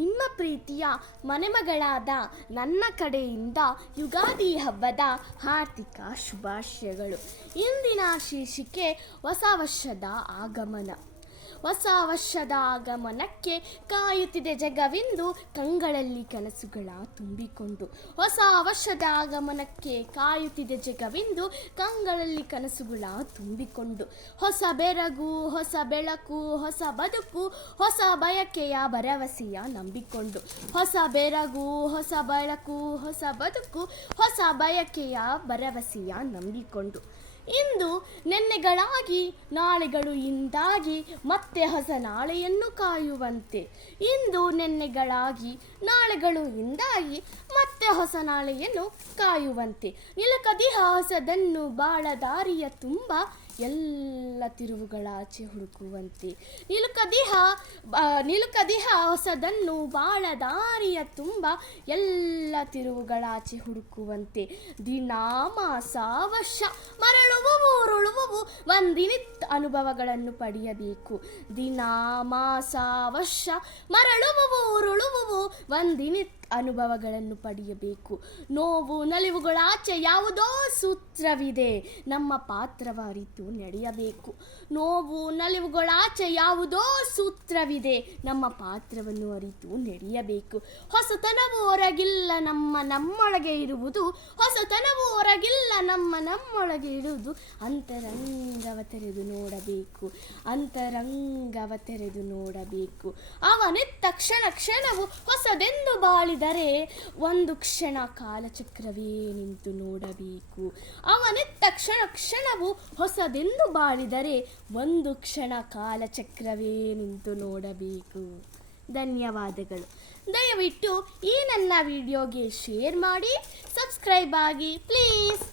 ನಿಮ್ಮ ಪ್ರೀತಿಯ ಮನೆಮಗಳಾದ ನನ್ನ ಕಡೆಯಿಂದ ಯುಗಾದಿ ಹಬ್ಬದ ಹಾರ್ದಿಕ ಶುಭಾಶಯಗಳು. ಇಂದಿನ ಶೀರ್ಷಿಕೆ ಹೊಸ ವರ್ಷದ ಆಗಮನ. ಹೊಸ ವರ್ಷದ ಆಗಮನಕ್ಕೆ ಕಾಯುತ್ತಿದೆ ಜಗವೆಂದು ಕಂಗಳಲ್ಲಿ ಕನಸುಗಳ ತುಂಬಿಕೊಂಡು. ಹೊಸ ವರ್ಷದ ಆಗಮನಕ್ಕೆ ಕಾಯುತ್ತಿದೆ ಜಗವೆಂದು ಕಂಗಳಲ್ಲಿ ಕನಸುಗಳ ತುಂಬಿಕೊಂಡು. ಹೊಸ ಬೆರಗು, ಹೊಸ ಬೆಳಕು, ಹೊಸ ಬದುಕು, ಹೊಸ ಬಯಕೆಯ ಭರವಸೆಯ ನಂಬಿಕೊಂಡು. ಹೊಸ ಬೆರಗು, ಹೊಸ ಬೆಳಕು, ಹೊಸ ಬದುಕು, ಹೊಸ ಬಯಕೆಯ ಭರವಸೆಯ ನಂಬಿಕೊಂಡು. ಇಂದು ನೆನ್ನೆಗಳಾಗಿ ನಾಳೆಗಳು ಇಂದಾಗಿ ಮತ್ತೆ ಹೊಸ ನಾಳೆಯನ್ನು ಕಾಯುವಂತೆ. ಇಂದು ನೆನ್ನೆಗಳಾಗಿ ನಾಳೆಗಳು ಇಂದಾಗಿ ಮತ್ತೆ ಹೊಸ ನಾಳೆಯನ್ನು ಕಾಯುವಂತೆ. ನಿಲುಕದಿಹ ಹೊಸದನ್ನು ಬಾಳ ದಾರಿಯ ತುಂಬ ಎಲ್ಲ ತಿರುವುಗಳಾಚೆ ಹುಡುಕುವಂತೆ. ನಿಲುಕದಿಹ ಹೊಸದನ್ನು ಬಾಳ ದಾರಿಯ ತುಂಬ ಎಲ್ಲ ತಿರುವುಗಳಾಚೆ ಹುಡುಕುವಂತೆ. ದಿನ ಮಾಸ ವರ್ಷ ಮರಳುವವು ಉರುಳುವವು ಒಂದಿನಿತ್ ಅನುಭವಗಳನ್ನು ಪಡೆಯಬೇಕು. ದಿನ ಮಾಸ ವರ್ಷ ಮರಳುವವು ಉರುಳುವವು ಒಂದಿನಿತ್ ಅನುಭವಗಳನ್ನು ಪಡೆಯಬೇಕು. ನೋವು ನಲಿವುಗಳಾಚೆ ಯಾವುದೋ ಸೂತ್ರವಿದೆ, ನಮ್ಮ ಪಾತ್ರವ ಅರಿತು ನಡೆಯಬೇಕು. ನೋವು ನಲಿವುಗಳಾಚೆ ಯಾವುದೋ ಸೂತ್ರವಿದೆ, ನಮ್ಮ ಪಾತ್ರವನ್ನು ಅರಿತು ನಡೆಯಬೇಕು. ಹೊಸತನವು ಹೊರಗಿಲ್ಲ ನಮ್ಮೊಳಗೆ ಇರುವುದು, ಹೊಸತನವು ಹೊರಗಿಲ್ಲ ನಮ್ಮೊಳಗೆ ಇರುವುದು. ಅಂತರಂಗವ ತೆರೆದು ನೋಡಬೇಕು, ಅಂತರಂಗವ ತೆರೆದು ನೋಡಬೇಕು. ಅವನಿತ್ತ ಕ್ಷಣ ಕ್ಷಣವು ಹೊಸದೆಂದು ಬಾಳಿದರೆ ಒಂದು ಕ್ಷಣ ಕಾಲಚಕ್ರವೇ ನಿಂತು ನೋಡಬೇಕು. ಅವನಿತ್ತ ಕ್ಷಣ ಕ್ಷಣವು ಹೊಸದೆಂದು ಬಾಳಿದರೆ ಒಂದು ಕ್ಷಣ ಕಾಲಚಕ್ರವೇ ನಿಂತು ನೋಡಬೇಕು. ಧನ್ಯವಾದಗಳು. ದಯವಿಟ್ಟು ಈ ನನ್ನ ವಿಡಿಯೋಗೆ ಶೇರ್ ಮಾಡಿ, ಸಬ್ಸ್ಕ್ರೈಬ್ ಆಗಿ ಪ್ಲೀಸ್.